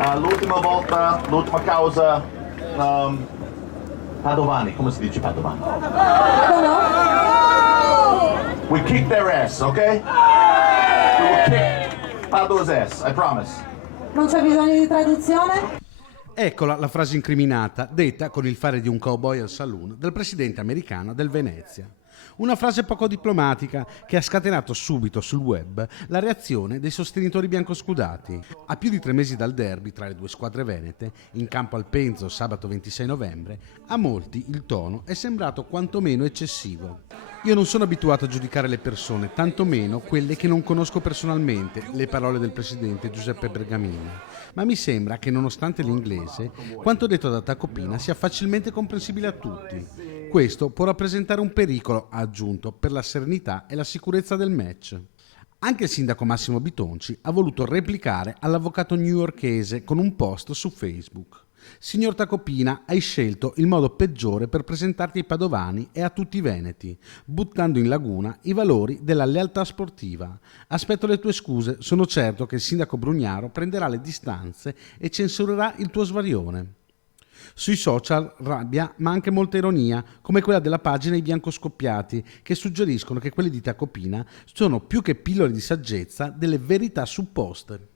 L'ultima volta, l'ultima causa, Padovani, come si dice Padovani? We kick their ass, okay? We will kick Pado's ass, I promise. Non c'è bisogno di traduzione? Eccola la frase incriminata, detta con il fare di un cowboy al saloon del presidente americano del Venezia. Una frase poco diplomatica che ha scatenato subito sul web la reazione dei sostenitori biancoscudati. A più di 3 mesi dal derby tra le due squadre venete, in campo al Penzo sabato 26 novembre, a molti il tono è sembrato quantomeno eccessivo. Io non sono abituato a giudicare le persone, tantomeno quelle che non conosco personalmente, le parole del presidente Giuseppe Bergamini. Ma mi sembra che nonostante l'inglese, quanto detto da Tacopina sia facilmente comprensibile a tutti. Questo può rappresentare un pericolo, ha aggiunto, per la serenità e la sicurezza del match. Anche il sindaco Massimo Bitonci ha voluto replicare all'avvocato newyorkese con un post su Facebook. Signor Tacopina, hai scelto il modo peggiore per presentarti ai padovani e a tutti i veneti, buttando in laguna i valori della lealtà sportiva. Aspetto le tue scuse, sono certo che il sindaco Brugnaro prenderà le distanze e censurerà il tuo svarione. Sui social rabbia ma anche molta ironia, come quella della pagina I Biancoscoppiati, che suggeriscono che quelli di Tacopina sono più che pillole di saggezza delle verità supposte.